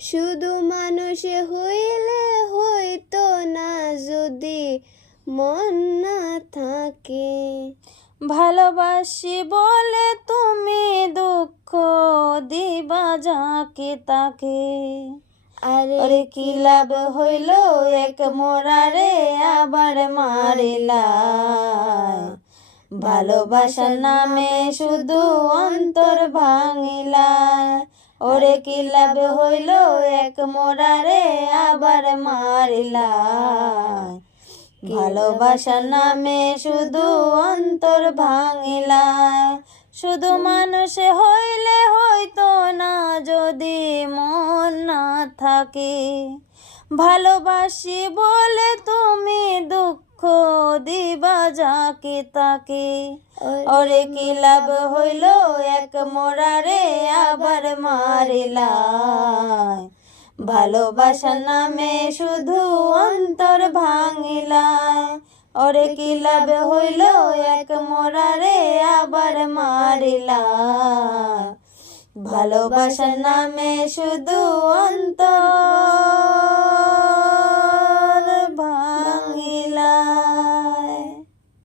শুধু মানুষ হইলে হইতো না যদি মন না থাকে। ভালোবাসি বলে তুমি দুঃখ দিবা যাকে তাকে। আরে কি লাভ হইল এক মোরারে আবার মারিলা। ভালোবাসার নামে শুধু অন্তর ভাঙিলা। ওরে কি লাভ হইল এক মোরারে আবার মারিলা। ভালোবাসার নামে শুধু অন্তর ভাঙিলা। শুধু মানুষ হইলে হইতো না যদি মন না থাকে। ভালোবাসি বলে তুমি দুঃখ দিবা যাকে তাকে। ওরে কি লাভ হইল এক মোরারে আবার মারিলা। ভালোবাসার নামে শুধু অন্তর ভাঙিলা। ওরে কি লাভ হইল এক মোরারে আবার মারিলা। ভালোবাসার নামে শুধু অন্তর